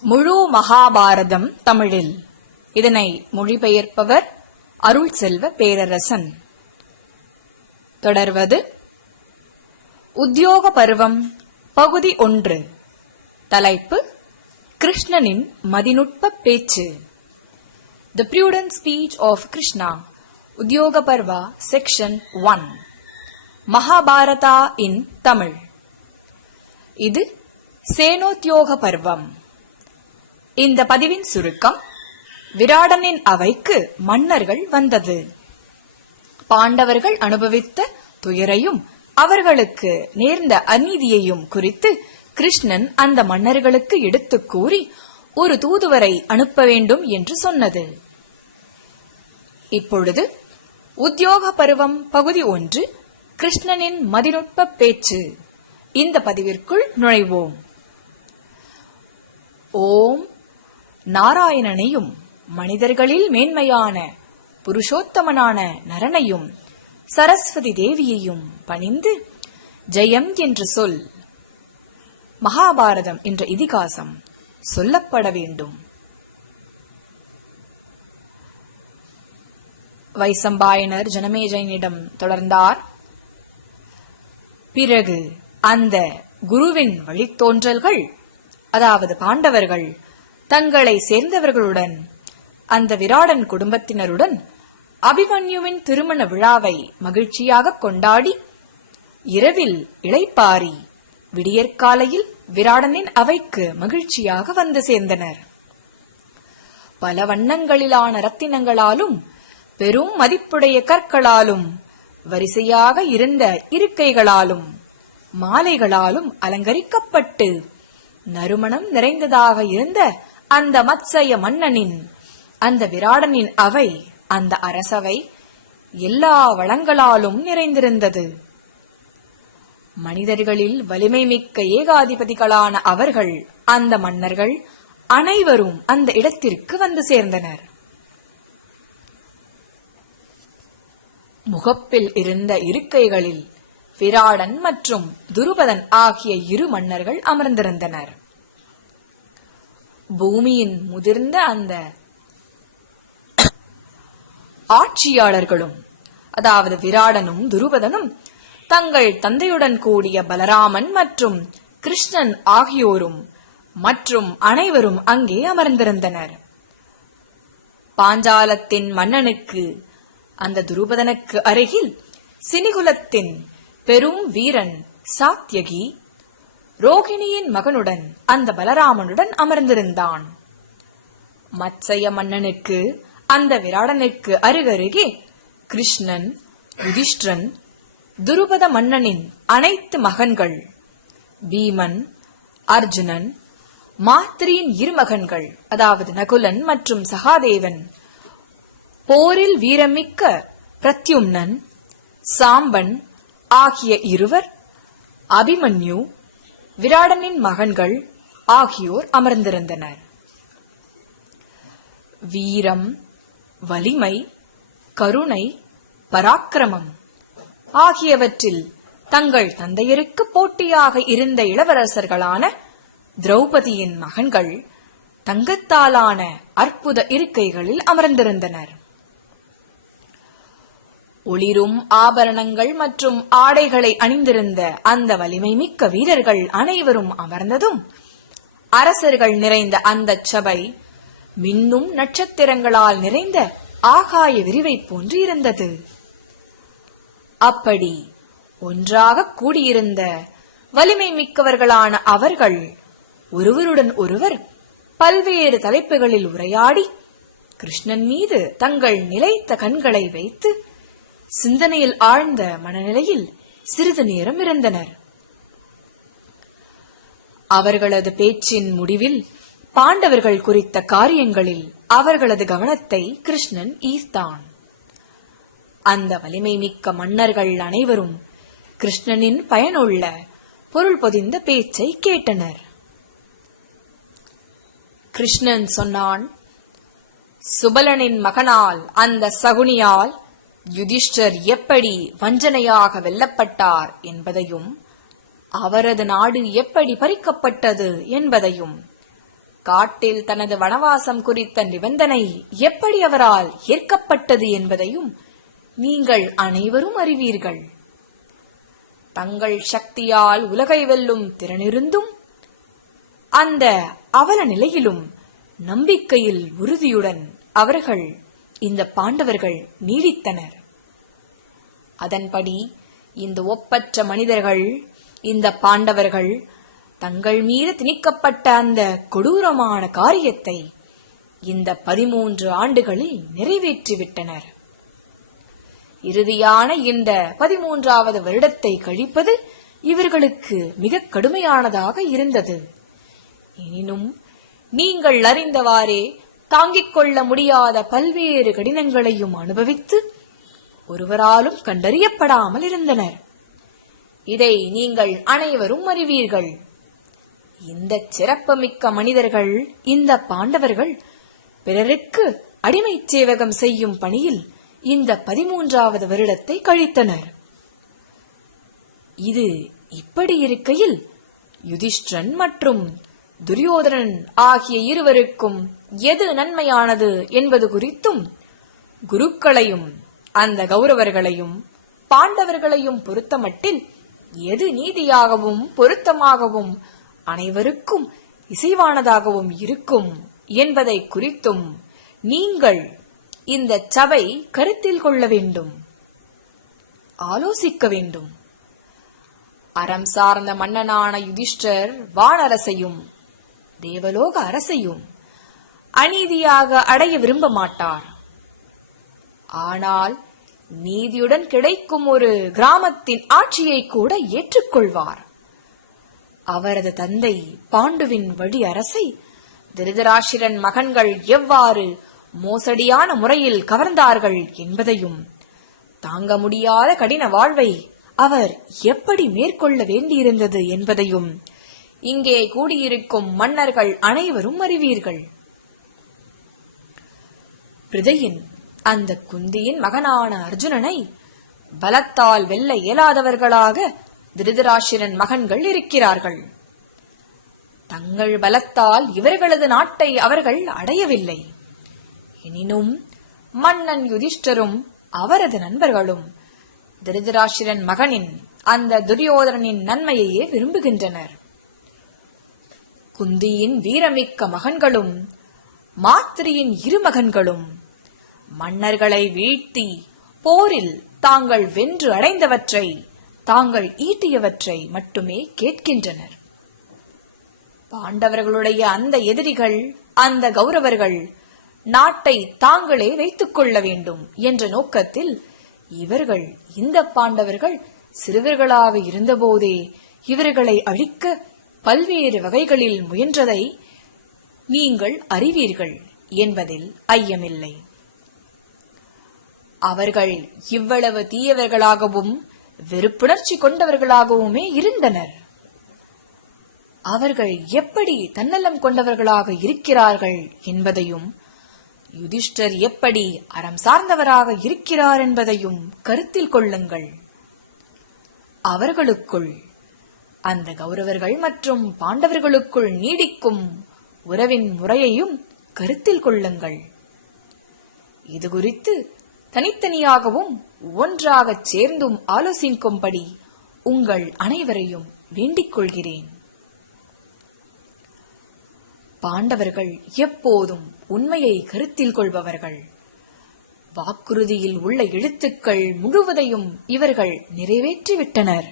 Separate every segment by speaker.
Speaker 1: முழு மகாபாரதம் தமிழில். இதனை மொழிபெயர்ப்பவர் அருள் செல்வ பேரரசன். தொடர்வது உத்தியோக பருவம் பகுதி ஒன்று. தலைப்பு கிருஷ்ணனின் மதிநுட்ப பேச்சு. The prudent speech of Krishna Udyoga Parva section one Mahabharata in Tamil. இது சேனோத்யோக பர்வம். இந்த பதிவின் சுருக்கம் விராடனின் அவைக்கு மன்னர்கள் வந்தது. பாண்டவர்கள் அனுபவித்த துயரையும் அவர்களுக்கு நேர்ந்த அநீதியையும் குறித்து கிருஷ்ணன் அந்த மன்னர்களுக்கு எடுத்துக் கூறி ஒரு தூதுவரை அனுப்ப வேண்டும் என்று சொன்னது. இப்பொழுது உத்தியோக பருவம் பகுதி ஒன்று கிருஷ்ணனின் மதிநுட்ப பேச்சு. இந்த பதிவிற்குள் நுழைவோம். ஓம் நாராயணனையும் மனிதர்களில் மேன்மையான புருஷோத்தமனான நரனையும் சரஸ்வதி தேவியையும் பணிந்து ஜெயம் என்று சொல். மகாபாரதம் என்ற இதிகாசம் சொல்லப்பட வேண்டும். வைசம்பாயனர் ஜனமேஜயனிடம் தொடர்ந்தார். பிறகு அந்த குருவின் வழித்தோன்றல்கள் அதாவது பாண்டவர்கள் தங்களை சேர்ந்தவர்களுடன் அந்த விராடன் குடும்பத்தினருடன் அபிமன்யுவின் திருமண விழாவை மகிழ்ச்சியாக கொண்டாடி இரவில் இளைப்பாரி விடியற்காலையில் விராடனின் அவைக்கு மகிழ்ச்சியாக வந்து சேர்ந்தனர். பல வண்ணங்களிலான ரத்தினங்களாலும் பெரும் மதிப்புடைய கற்களாலும் வரிசையாக இருந்த இருக்கைகளாலும் மாலைகளாலும் அலங்கரிக்கப்பட்டு நறுமணம் நிறைந்ததாக இருந்த அந்த மத்சய மன்னனின் அந்த விராடனின் அவை அந்த அரசவை எல்லா வளங்களாலும் நிறைந்திருந்தது. மனிதர்களில் வலிமை மிக்க ஏகாதிபதிகளான அவர்கள் அந்த மன்னர்கள் அனைவரும் அந்த இடத்திற்கு வந்து சேர்ந்தனர். முகப்பில் இருந்த இருக்கைகளில் விராடன் மற்றும் துருபதன் ஆகிய இரு மன்னர்கள் அமர்ந்திருந்தனர். பூமியின் முதிர்ந்த அந்த ஆட்சியாளர்களும் அதாவது விராடனும் துருபதனும் தங்கள் தந்தையுடன் கூடிய பலராமன் மற்றும் கிருஷ்ணன் ஆகியோரும் மற்றும் அனைவரும் அங்கே அமர்ந்திருந்தனர். பாஞ்சாலத்தின் மன்னனுக்கு அந்த துருபதனுக்கு அருகில் சினிகுலத்தின் பெரும் வீரன் சாத்யகி ரோகிணியின் மகனுடன் அந்த பலராமனுடன் அமர்ந்திருந்தான். மத்சய மன்னனுக்கு அந்த விராடனுக்கு அருகருகே கிருஷ்ணன் யுதிஷ்டிரன் துருபத மன்னனின் அனைத்து மகன்கள் பீமன் அர்ஜுனன் மாத்திரியின் இரு மகன்கள் அதாவது நகுலன் மற்றும் சகாதேவன் போரில் வீரமிக்க பிரத்யும்னன் சாம்பன் ஆகிய இருவர் அபிமன்யு விராடனின் மகன்கள் ஆகியோர் அமர்ந்திருந்தனர். வீரம் வலிமை கருணை பராக்கிரமம் ஆகியவற்றில் தங்கள் தந்தையருக்கு போட்டியாக இருந்த இளவரசர்களான திரௌபதியின் மகன்கள் தங்கத்தாலான அற்புத இருக்கைகளில் அமர்ந்திருந்தனர். ஒளிரும் ஆபரணங்கள் மற்றும் ஆடைகளை அணிந்திருந்த அந்த வலிமை மிக்க வீரர்கள் அனைவரும் அமர்ந்ததும் அரசர்கள் நிறைந்த அந்த சபை மின்னும் நட்சத்திரங்களால் நிறைந்த ஆகாய விரிவை போன்று இருந்தது. அப்படி ஒன்றாக கூடியிருந்த வலிமை மிக்கவர்களான அவர்கள் ஒருவருடன் ஒருவர் பல்வேறு தலைப்புகளில் உரையாடி கிருஷ்ணன் மீது தங்கள் நிலைத்த கண்களை வைத்து சிந்தனையில் ஆழ்ந்த மனநிலையில் சிறிது நேரம் இருந்தனர் அவர்களது பேச்சின் முடிவில் பாண்டவர்கள் குறித்த காரியங்களில் அவர்களது கவனத்தை கிருஷ்ணன் ஈர்த்தான். அந்த வலிமை மிக்க மன்னர்கள் அனைவரும் கிருஷ்ணனின் பயனுள்ள பொருள் பொதிந்த பேச்சை கேட்டனர். கிருஷ்ணன் சொன்னான் சுபலனின் மகனால் அந்த சகுனியால் யுதிஷ்டர் எப்படி வஞ்சனையாக வெல்லப்பட்டார் என்பதையும் அவரது நாடு எப்படி பறிக்கப்பட்டது என்பதையும் காட்டில் தனது வனவாசம் குறித்த நிபந்தனை எப்படி அவரால் ஏற்கப்பட்டது என்பதையும் நீங்கள் அனைவரும் அறிவீர்கள். தங்கள் சக்தியால் உலகை வெல்லும் திறனிருந்தும் அந்த அவல நிலையிலும் நம்பிக்கையில் உறுதியுடன் அவர்கள் இந்த பாண்டவர்கள் நீடித்தனர். அதன்படி இந்த ஒப்பற்ற மனிதர்கள் இந்த பாண்டவர்கள் தங்கள் மீது திணிக்கப்பட்ட அந்த கொடூரமான காரியத்தை இந்த பதிமூன்று ஆண்டுகளில் நிறைவேற்றிவிட்டனர். இறுதியான இந்த பதிமூன்றாவது வருடத்தை கழிப்பது இவர்களுக்கு மிக கடுமையானதாக இருந்தது. எனினும் நீங்கள் அறிந்தவாறே தாங்கிக் கொள்ள முடியாத பல்வேறு கடினங்களையும் அனுபவித்து ஒருவராலும் கண்டறியப்படாமல் இருந்தனர். இதை நீங்கள் அனைவரும் அறிவீர்கள். இந்த சிறப்புமிக்க மனிதர்கள் இந்த பாண்டவர்கள் பிறருக்கு அடிமைச் சேவகம் செய்யும் பணியில் இந்த பதிமூன்றாவது வருடத்தை கழித்தனர். இது இப்படி இருக்கையில் யுதிஷ்டிரன் மற்றும் துரியோதனன் ஆகிய இருவருக்கும் எது நன்மையானது என்பது குறித்தும் குருக்களையும் அந்த கௌரவர்களையும் பாண்டவர்களையும் பொருத்தமட்டில் எது நீதியாகவும் பொருத்தமாகவும் அனைவருக்கும் இசைவானதாகவும் இருக்கும் என்பதை குறித்தும் நீங்கள் இந்த சபை கருத்தில் கொள்ள வேண்டும் ஆலோசிக்க வேண்டும். அறம் சார்ந்த மன்னனான யுதிஷ்டர் வானரசையும் தேவலோக அரசையும் அநீதியாக அடைய விரும்ப மாட்டார். ஆனால் நீதியுடன் கிடைக்கும் ஒரு கிராமத்தின் ஆட்சியை கூட ஏற்றுக்கொள்வார். அவரது தந்தை பாண்டுவின் வழி அரசை திருதராசிரன் மகன்கள் எவ்வாறு மோசடியான முறையில் கவர்ந்தார்கள் என்பதையும் தாங்க முடியாத கடின வாழ்வை அவர் எப்படி மேற்கொள்ள வேண்டியிருந்தது என்பதையும் இங்கே கூடியிருக்கும் மன்னர்கள் அனைவரும் அறிவீர்கள். பிரிதையின் அந்த குந்தியின் மகனான அர்ஜுனனை பலத்தால் வெல்ல இயலாதவர்களாக திருதராசிரன் மகன்கள் இருக்கிறார்கள். தங்கள் பலத்தால் இவர்களது நாட்டை அவர்கள் அடையவில்லை. எனினும் மன்னன் யுதிஷ்டரும் அவரது நண்பர்களும் திருதராசிரன் மகனின் அந்த துரியோதரனின் நன்மையையே விரும்புகின்றனர். குந்தியின் வீரமிக்க மகன்களும் மாத்திரியின் இரு மகன்களும் மன்னர்களை வீழ்த்தி போரில் தாங்கள் வென்று அடைந்தவற்றை தாங்கள் ஈட்டியவற்றை மட்டுமே கேட்கின்றனர். பாண்டவர்களுடைய அந்த எதிரிகள் அந்த கௌரவர்கள் நாட்டை தாங்களே வைத்துக் கொள்ள வேண்டும் என்ற நோக்கத்தில் இவர்கள் இந்த பாண்டவர்கள் சிறுவர்களாக இருந்தபோதே இவர்களை அழிக்க பல்வேறு வகைகளில் முயன்றதை நீங்கள் அறிவீர்கள் என்பதில் ஐயமில்லை. அவர்கள் இவ்வளவு தீயவர்களாகவும் வெறுப்புணர்ச்சி கொண்டவர்களாகவுமே இருந்தனர். அவர்கள் எப்படி தன்னலம் கொண்டவர்களாக இருக்கிறார்கள் என்பதையும் யுதிஷ்டர் எப்படி அறம் சார்ந்தவராக இருக்கிறார் என்பதையும் கருத்தில் கொள்ளுங்கள். அவர்களுக்குள் அந்த கௌரவர்கள் மற்றும் பாண்டவர்களுக்குள் நீடிக்கும் உறவின் முறையையும் கருத்தில் கொள்ளுங்கள். இது குறித்து தனித்தனியாகவும் ஒன்றாகச் சேர்ந்தும் ஆலோசிக்கும்படி உங்கள் அனைவரையும் வேண்டிக் கொள்கிறேன். பாண்டவர்கள் எப்போதும் உண்மையை கருத்தில் கொள்பவர்கள். வாக்குறுதியில் உள்ள எழுத்துக்கள் முழுவதையும் இவர்கள் நிறைவேற்றிவிட்டனர்.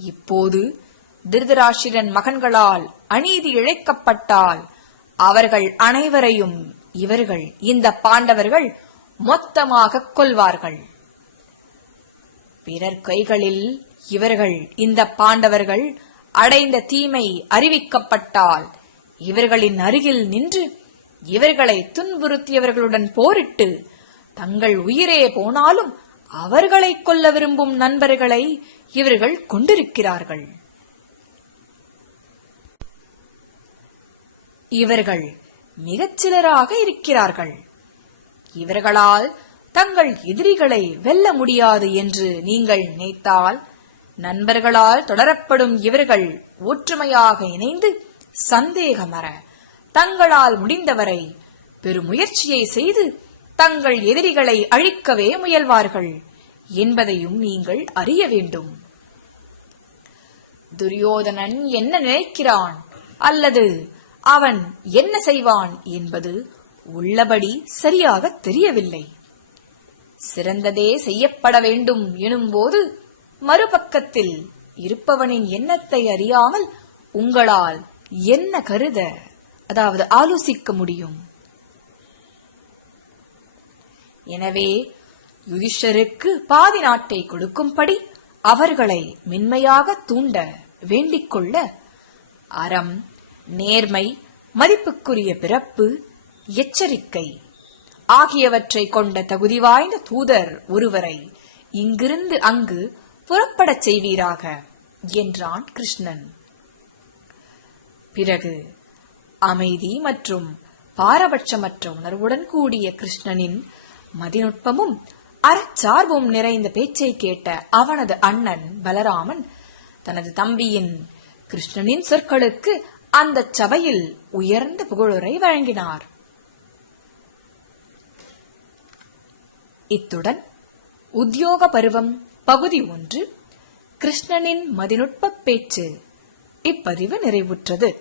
Speaker 1: இப்போது திருதராஷிரன் மகன்களால் அநீதி இழைக்கப்பட்டால் அவர்கள் அனைவரையும் இவர்கள் இந்த பாண்டவர்கள் மொத்தமாக கொல்வார்கள் பிறர் கைகளில் இவர்கள் இந்த பாண்டவர்கள் அடைந்த தீமை அறிவிக்கப்பட்டால் இவர்களின் அருகில் நின்று இவர்களை துன்புறுத்தியவர்களுடன் போரிட்டு தங்கள் உயிரே போனாலும் அவர்களை கொல்ல விரும்பும் நண்பர்களை இவர்கள் கொண்டிருக்கிறார்கள். இவர்கள் மிகச் சிலராக இருக்கிறார்கள். இவர்களால் தங்கள் எதிரிகளை வெல்ல முடியாது என்று நீங்கள் நினைத்தால் நண்பர்களால் தொடரப்படும் இவர்கள் ஒற்றுமையாக இணைந்து சந்தேகமற தங்களால் முடிந்தவரை பெருமுயற்சியை செய்து தங்கள் எதிரிகளை அழிக்கவே முயல்வார்கள் என்பதையும் நீங்கள் அறிய வேண்டும். துரியோதனன் என்ன நினைக்கிறான்? அல்லது அவன் என்ன செய்வான் என்பது உள்ளபடி சரியாக தெரியவில்லை. சிறந்ததே செய்யப்பட வேண்டும் எனும்போது மறுபக்கத்தில் இருப்பவனின் எண்ணத்தை அறியாமல் உங்களால் என்ன கருத அதாவது ஆலோசிக்க முடியும்? எனவே யுதிஷருக்கு பாதி நாட்டை கொடுக்கும்படி அவர்களை மென்மையாக தூண்ட வேண்டிக் கொள்ள அறம் நேர்மை மதிப்புக்குரிய பிறப்பு எச்சரிக்கை. ஆகியவற்றை கொண்ட தகுதி வாய்ந்த தூதர் ஒருவரை இங்கிருந்து அங்கு புறப்படச் செய்வீராக என்றான் கிருஷ்ணன். பிறகு அமைதி மற்றும் பாரபட்சமற்ற உணர்வுடன் கூடிய கிருஷ்ணனின் மதிநுட்பமும் அறச்சார்பும் நிறைந்த பேச்சை கேட்ட அவனது அண்ணன் பலராமன் தனது தம்பியின் கிருஷ்ணனின் சொற்களுக்கு அந்த சபையில் உயர்ந்த புகழுரை வழங்கினார். இத்துடன் உத்தியோக பருவம் பகுதி ஒன்று கிருஷ்ணனின் மதிநுட்ப பேச்சு இப்பதிவு நிறைவுற்றது.